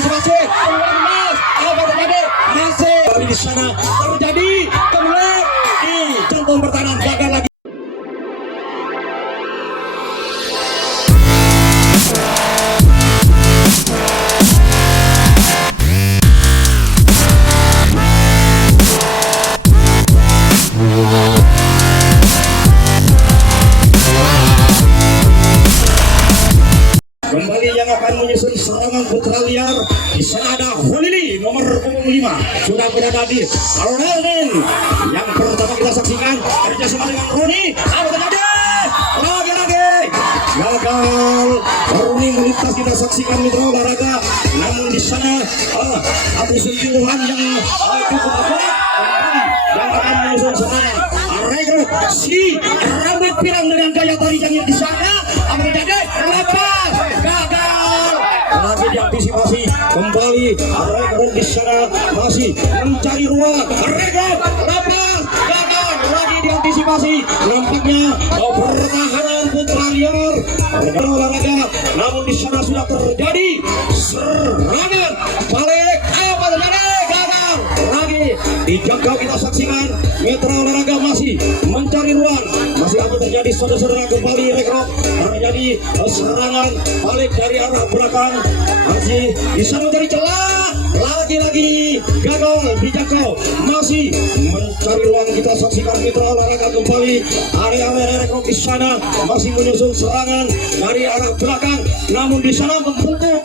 antisipasi. Apa terjadi? Masih di sana terjadi kembali di jantung pertahanan gagal lagi. Kembali yang akan menyusun serangan putra liar. Di sana ada Holili nomor 5 sudah berada di Alden. Yang pertama kita saksikan kerjasama dengan Roni. Apa terjadi? Lagi-lagi gagal. Roni melintas kita saksikan mitra olahraga. Namun di sana satu sentuhan yang cukup akurat. Yang akan menyusun serangan. Rekrut si rambut pirang dengan gaya tari yang di sana. Apa terjadi? Lepas. Gagal. Lagi diantisipasi kembali. Rekrut di sana masih mencari ruang. Rekrut lepas. Gagal. Lagi diantisipasi. Nampaknya pertahanan putra liar olahraga. Namun di sana sudah terjadi serangan balik. Apa terjadi? Gagal. Lagi dijangkau kita saksikan. Mitra olahraga masih mencari ruang. Masih apa terjadi? Saudara-saudara kembali rekrut terjadi serangan balik dari arah belakang. Masih bisa mencari celah. Lagi-lagi gagal dijangkau. Masih mencari ruang kita saksikan mitra olahraga kembali. Area rekrut di sana masih menyusun serangan dari arah belakang. Namun di sana membentuk.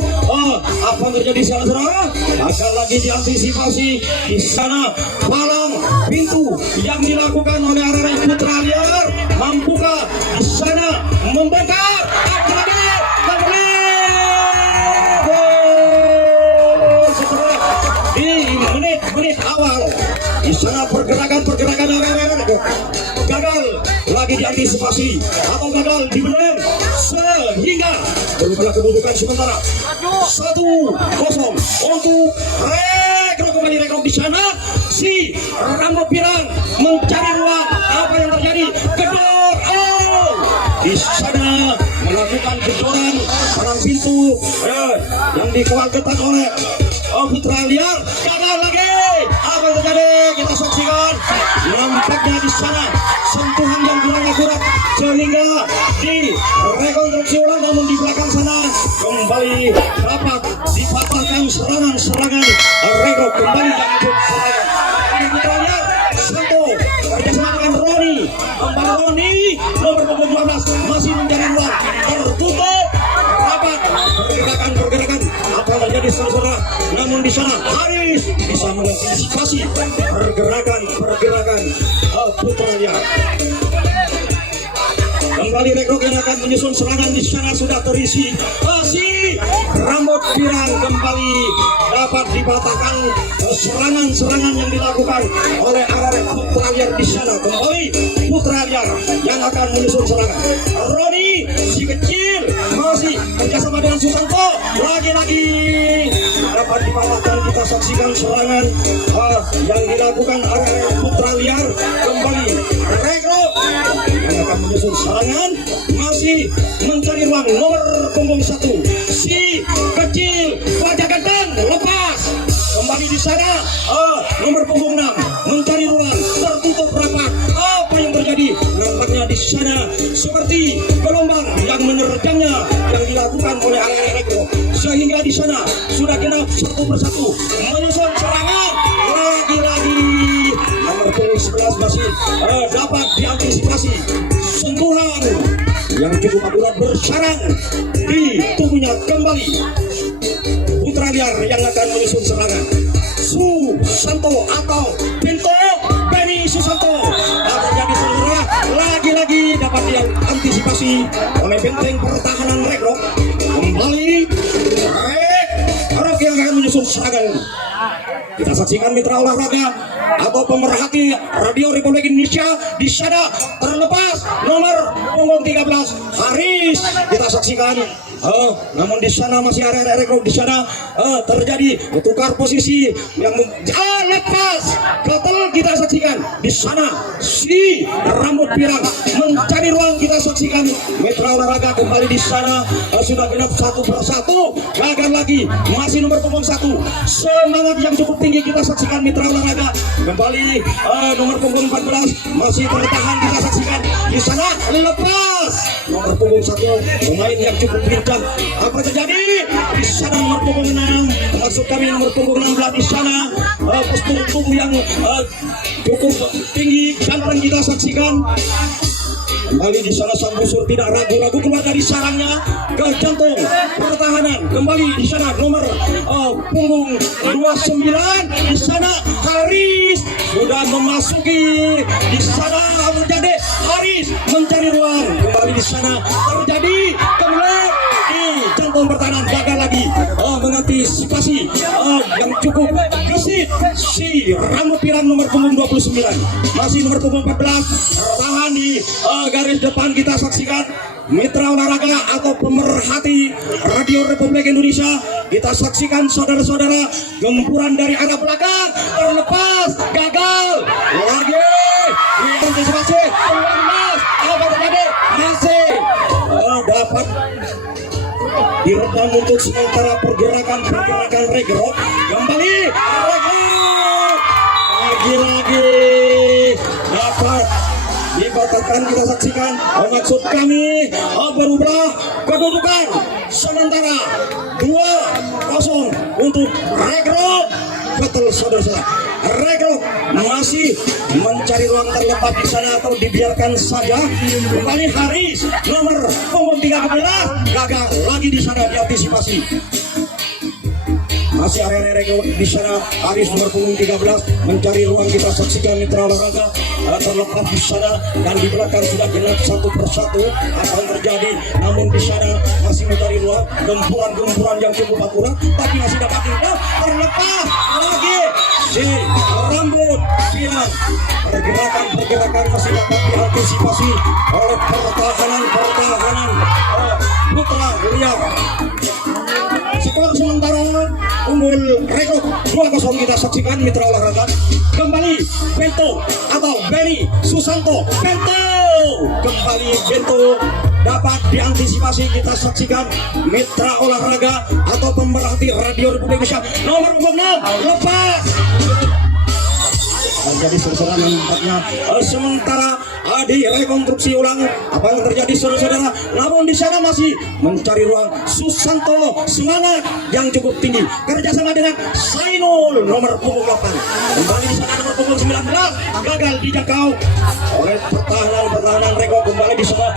Apa terjadi saudara? Gagal lagi diantisipasi di sana. Palang pintu yang dilakukan oleh arah putra liar. Mampukah di sana membongkar? Di menit awal di sana pergerakan gagal lagi diantisipasi atau gagal dibenar sehingga berubah kedudukan sementara 1-0 untuk rekrut di sana. Si rambut pirang mencari ruang. Apa yang terjadi? Gedor. Di sana melakukan gedoran palang pintu yang dikawal ketat oleh putra liar. Gagal lagi. Apa yang terjadi? Kita saksikan. Nampaknya di sana sentuhan yang kurang akurat sehingga direkonstruksi ulang. Namun di belakang sana kembali dapat dipatahkan serangan rekrut kembali dengan serangan. Putra liar Santo kerjasama dengan Roni. Roni nomor 12 masih mencari ruang. Tertutup rapat pergerakan. Apa yang terjadi saudara? Namun di sana Haris bisa mengantisipasi pergerakan putra liar. Kembali rekrut yang akan menyusun serangan di sana sudah terisi. Masih rambut pirang kembali dapat dipatahkan serangan yang dilakukan oleh arah putra liar di sana. Kembali putra liar yang akan menyusun serangan. Roni si kecil masih kerjasama dengan Susanto. Lagi-lagi dapat dipatahkan. Kita saksikan serangan yang dilakukan oleh putra liar. Kembali rekrut yang akan menyusun serangan masih mencari ruang. Nomor punggung 1 si kecil wajah ganteng lepas. Kembali di sana nomor punggung 6 mencari ruang. Tertutup rapat. Apa yang terjadi? Nampaknya di sana seperti gelombang yang menerjangnya yang dilakukan oleh area rekrut sehingga di sana sudah genap satu persatu menyusun serangan. Lagi-lagi nomor punggung 11 masih dapat diantisipasi sentuhan yang cukup akurat bersarang di tubuhnya. Kembali putra liar yang akan menyusun serangan. Susanto atau Pinto Benny Susanto. Terjadi saudara. Lagi-lagi dapat diantisipasi oleh benteng pertahanan rekrut. Kembali rekrut yang akan menyusun serangan. Kita saksikan mitra olahraga atau pemerhati Radio Republik Indonesia di sana terlepas nomor punggung 13 Haris. Kita saksikan namun di sana masih ada rekrut di sana terjadi tukar posisi yang lepas gagal kita saksikan di sana si rambut pirang mencari ruang, kita saksikan Mitra Olahraga kembali di sana sudah genap satu persatu, gagal lagi masih nomor punggung 1, semangat yang cukup tinggi kita saksikan Mitra Olahraga kembali nomor punggung 14 masih tertahan, kita saksikan di sana lepas nomor punggung 1 pemain yang cukup lincah. Apa terjadi di sana nomor punggung 6, maksud kami nomor punggung 16 di sana postur tubuh yang cukup tinggi ganteng kita saksikan. Kembali di sana sang busur tidak ragu-ragu keluar dari sarangnya ke jantung pertahanan. Kembali di sana nomor punggung 29 di sana Haris sudah memasuki di sana menjadi Haris mencari ruang. Kembali di sana terjadi kembali di jantung pertahanan, gagal lagi mengantisipasi yang cukup gesit si rambut pirang nomor punggung 29 masih nomor punggung 14 tahan di garis depan. Kita saksikan Mitra Olahraga atau pemerhati Radio Republik Indonesia, kita saksikan saudara-saudara gempuran dari arah belakang terlepas gagal lagi diantisipasi peluang emas. Apa terjadi masih dapat diredam untuk sementara pergerakan regrok. Kembali regrok lagi dapat dibatalkan, kita saksikan maksud kami berubah kedudukan sementara 2-0 untuk regrok. Betul saudara, regrok masih mencari ruang terlepas di sana atau dibiarkan saja. Kembali Haris nomor punggung 13 gagal lagi di sana diantisipasi. Masih area regrok di sana Haris nomor punggung 13 mencari ruang, kita saksikan Mitra Olahraga terlepas di sana dan di belakang sudah genap satu persatu apa yang terjadi, namun di sana masih mencari ruang gempuran yang cukup akurat tapi masih dapat diredam. Terlepas lagi si rambut pirang, pergerakan masih dapat diantisipasi oleh pertahanan Putra Riau. Skor sementara unggul regrok 2-0 kita saksikan Mitra Olahraga. Kembali Bento atau Benny Susanto, kembali Bento dapat diantisipasi, kita saksikan Mitra Olahraga atau pemerhati Radio Republik Indonesia nomor 6 lepas. Jadi saudara nampaknya sementara di rekonstruksi ulang apa yang terjadi saudara-saudara, namun di sana masih mencari ruang Susanto, semangat yang cukup tinggi kerjasama dengan Sainul nomor punggung 8. Kembali di sana nomor punggung 19 gagal dijangkau oleh pertahanan Rego. Kembali di sana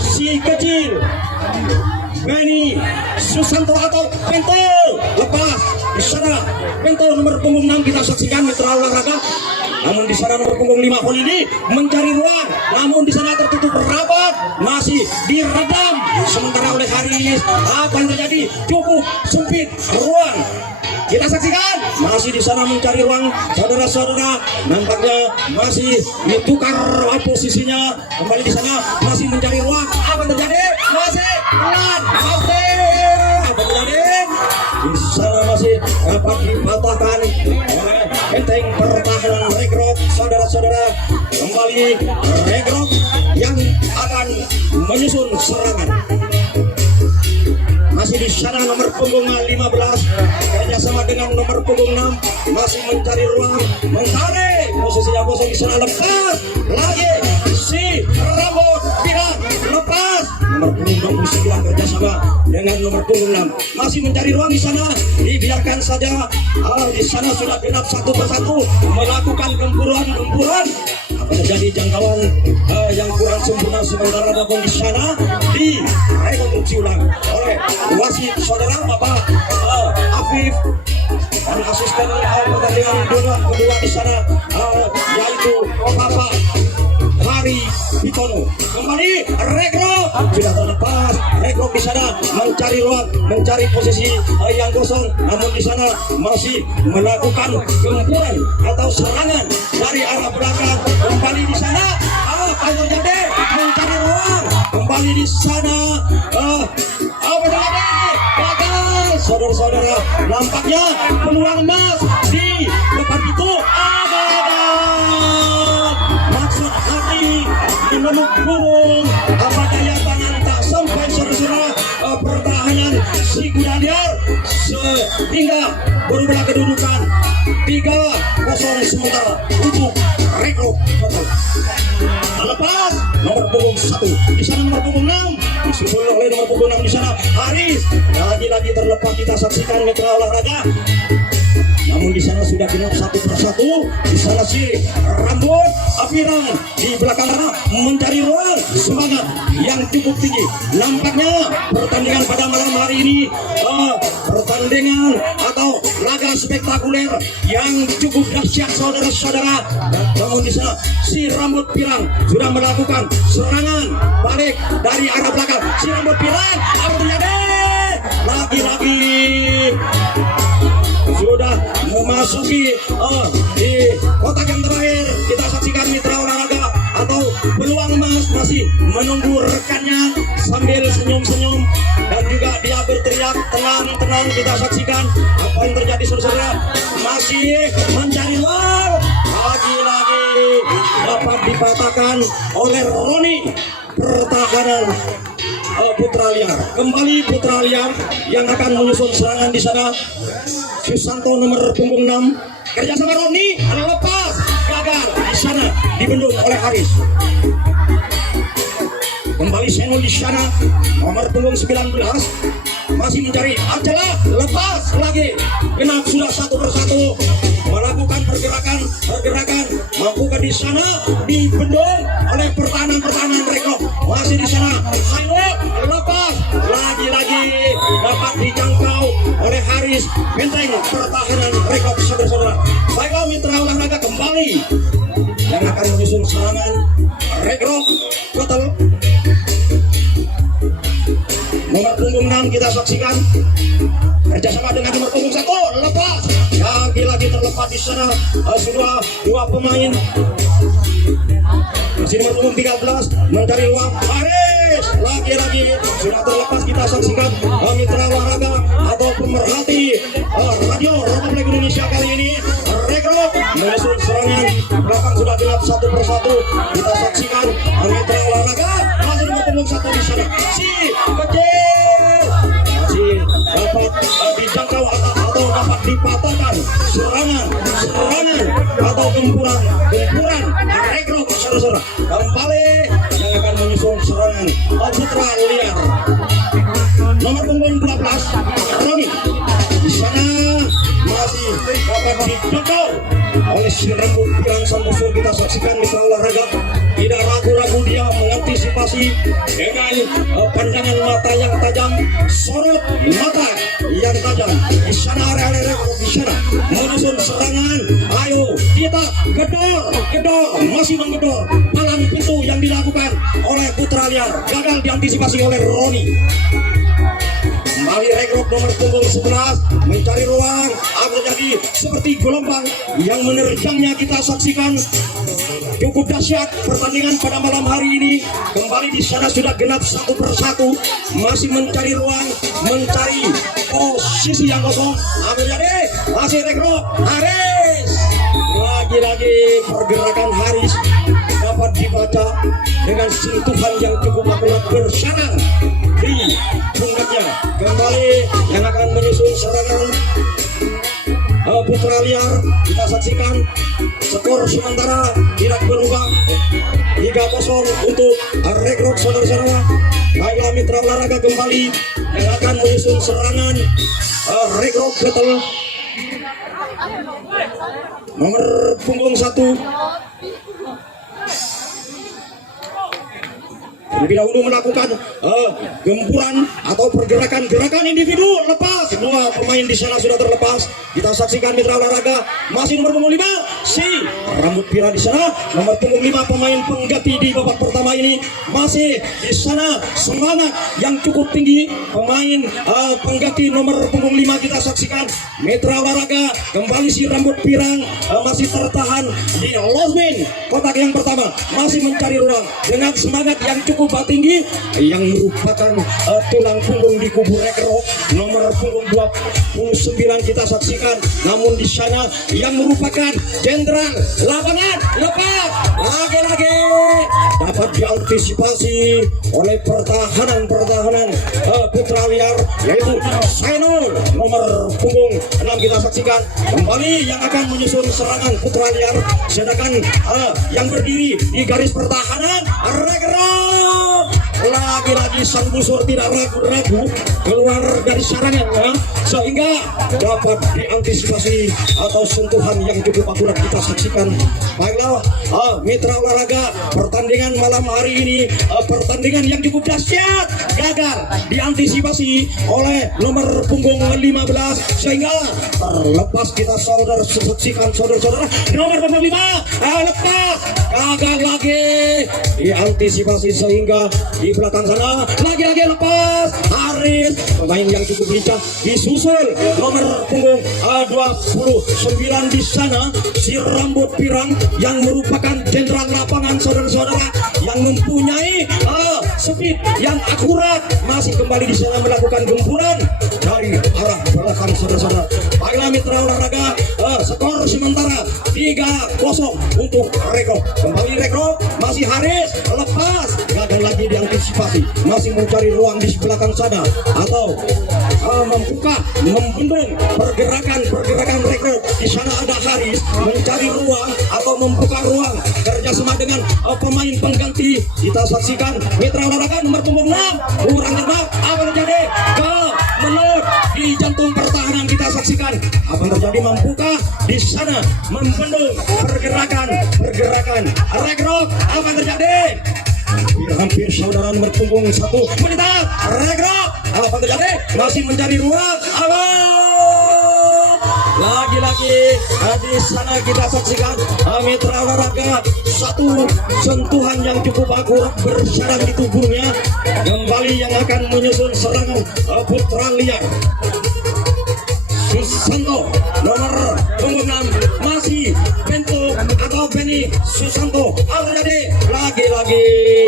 si kecil Benny Susanto atau Bento lepas di sana. Bento nomor punggung 6 kita saksikan Mitra Olahraga, namun di sana nomor punggung 5 Holidi mencari ruang, namun di sana tertutup rapat, masih diredam sementara oleh Haris. Apa yang terjadi? Cukup sempit ruang. Kita saksikan masih di sana mencari ruang saudara-saudara, nampaknya masih ditukar posisinya. Kembali di sana masih mencari ruang. Apa yang terjadi? Masih pelan, apa terjadi? Di sana masih dapat dipatahkan oleh benteng pertahanan regrok. Saudara-saudara, kembali regrok yang akan menyusun serangan. Masih di sana nomor punggung 15 kerjasama dengan nomor punggung 6 masih mencari ruang, mencari posisinya kosong di sana. Lepas lagi si rambut pirang lepas nomor punggung 29 kerjasama dengan nomor punggung 6 masih mencari ruang di sana, dibiarkan saja. Di sana sudah genap satu persatu melakukan gempuran. Apa terjadi jangkauan yang kurang sempurna sementara namun di sana di rekonstruksi ulang oleh wasit saudara Bapak Afif dan asisten pertandingan kedua di sana yaitu Bapak Hari Pitono. Kembali regrok sudah terlepas. Regrok di sana mencari ruang, mencari posisi yang kosong, namun di sana masih melakukan gempuran atau serangan dari arah belakang. Kembali di sana apa yang terjadi? Mencari ruang. Kembali di sana apa terjadi? Gagal saudara-saudara. Nampaknya peluang emas di depan itu ada. hingga berubah kedudukan 3-0 sementara untuk Rekrut Betel. Lepas nomor punggung 1 di sana, nomor punggung 6 disusul oleh nomor punggung 6 di sana Haris. Lagi-lagi terlepas kita saksikan mitra olahraga. Namun di sana sudah genap satu persatu. Di sana si Rambut Pirang di belakang mencari ruang semangat yang cukup tinggi. Nampaknya pertandingan pada malam hari ini pertandingan atau laga spektakuler yang cukup dahsyat saudara-saudara. Namun di sana si Rambut Pirang sudah melakukan serangan balik dari arah belakang. Si Rambut Pirang apa terjadi? Lagi-lagi sudah memasuki di kotak yang terakhir. Kita saksikan mitra olahraga atau peluang emas masih menunggu rekannya sambil senyum-senyum dan juga dia berteriak tenang-tenang. Kita saksikan apa yang terjadi saudara, masih mencari luar. Lagi-lagi dapat dipatahkan oleh Roni. Pertahanan Putra Liar, kembali Putra Liar yang akan menyusun serangan di sana. Susanto nomor punggung 6 kerjasama Roni lepas, gagal di sana dibendung oleh Haris. Kembali Senul di sana nomor punggung 19 masih mencari Acela, lepas lagi, genap sudah satu persatu melakukan pergerakan mampukah di sana dibendung oleh pertahanan Rekrut. Masih di sana Senul lepas, lagi-lagi dapat dijangkau oleh Haris. Benteng pertahanan Rekrut saudara-saudara. Baiklah mitra olahraga, kembali yang akan menyusun serangan Rekrut Betel. Nomor punggung 6 kita saksikan kerjasama dengan nomor punggung 1, lepas lagi-lagi terlepas di sana. Sudah dua pemain, masih nomor punggung 13 mencari ruang Haris, lagi-lagi sudah terlepas. Kita saksikan mitra olahraga atau pemerhati radio Republik Indonesia kali ini Rekrut menyusun serangan belakang sudah gelap satu persatu. Kita saksikan mitra olahraga masih nomor punggung 1 di sana si kecil masih dapat dijangkau atau dapat dipatahkan serangan atau gempuran Rekrut saudara-saudara. Kembali yang akan menyusun serangan Putra Liar nomor punggung 12 Roni. Di sana masih dapat dijangkau oleh si Rambut Pirang Santoso. Kita saksikan mitra olahraga tidak ragu-ragu dia mengantisipasi dengan pandangan mata yang tajam, sorot mata yang tajam. Di sana area di sana menyusun serangan. Ayo kita gedor, masih menggedor. Palang pintu yang dilakukan oleh Putra Liar gagal diantisipasi oleh Roni. Kembali Rekrut nomor punggung 11 mencari ruang. Akan jadi seperti gelombang yang menerjangnya. Kita saksikan cukup dahsyat pertandingan pada malam hari ini. Kembali di sana sudah genap satu persatu, masih mencari ruang, mencari posisi yang kosong. Akan jadi masih Rekrut Haris. Lagi-lagi pergerakan Haris dapat dibaca dengan sentuhan yang cukup akurat bersarang di pundaknya. Kembali yang akan menyusun serangan Putra Liar. Kita saksikan skor sementara tidak berubah 3-0 untuk Rekrut saudara-saudara. Baiklah mitra olahraga, kembali yang akan menyusun serangan Rekrut Betel nomor punggung 1. Lebih dahulu melakukan gempuran atau pergerakan individu, lepas. Dua pemain di sana sudah terlepas. Kita saksikan mitra olahraga masih nomor punggung 5 si Rambut Pirang di sana. Nomor punggung 5 pemain pengganti di babak pertama ini masih di sana, semangat yang cukup tinggi pemain pengganti nomor punggung 5. Kita saksikan mitra olahraga kembali si Rambut Pirang masih tertahan di Losmin kotak yang pertama, masih mencari ruang dengan semangat yang cukup berupa tinggi yang merupakan tulang punggung di kubu Rekrok nomor punggung 29 kita saksikan. Namun di sana yang merupakan jenderal lapangan lepas lagi-lagi dapat diantisipasi oleh pertahanan putra liar yaitu Sainul nomor punggung 6 kita saksikan kembali yang akan menyusun serangan putra liar, sedangkan yang berdiri di garis pertahanan Rekrok lagi-lagi sang busur tidak ragu-ragu keluar dari sarangnya sehingga dapat diantisipasi atau sentuhan yang cukup akurat kita saksikan. Baiklah mitra olahraga, pertandingan malam hari ini pertandingan yang cukup dahsyat gagal diantisipasi oleh nomor punggung 15 sehingga terlepas kita saksikan saudara-saudara nomor punggung 5 lepas gagal lagi diantisipasi sehingga di belakang sana lagi-lagi lepas Haris pemain yang cukup lincah disusul nomor punggung 29 di sana si rambut pirang yang merupakan jenderal lapangan saudara-saudara yang mempunyai speed yang akurat masih kembali di sana melakukan gempuran dari arah belakang saudara-saudara. Baiklah mitra olahraga, skor sementara 3-0 untuk Rekrok. Kembali Rekrok masih Haris lepas gagal lagi diantisipasi masih mencari ruang di belakang sana atau membuka membendung pergerakan Rekrok. Di sana ada Haris mencari ruang atau membuka ruang kerjasama dengan pemain pengganti. Kita saksikan mitra olahraga nomor punggung 6 kurang terbang apa terjadi melut di jantung pertahanan. Kita saksikan apa yang terjadi membuka di sana membendung pergerakan Rekrok. Apa yang terjadi hampir saudara nomor punggung 1 menitah Rekrok apa terjadi masih mencari ruang lagi-lagi di sana kita saksikan mitra olahraga satu sentuhan yang cukup akurat bersarang di tubuhnya kembali yang akan menyusun serangan putra liar Susanto nomor punggung 6 masih Bento atau Benny Susanto jadi lagi-lagi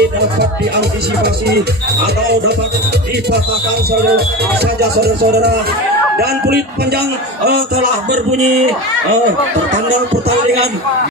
dapat diantisipasi atau dapat dipatahkan saja saudara-saudara dan kulit panjang telah berbunyi tertanda pertandingan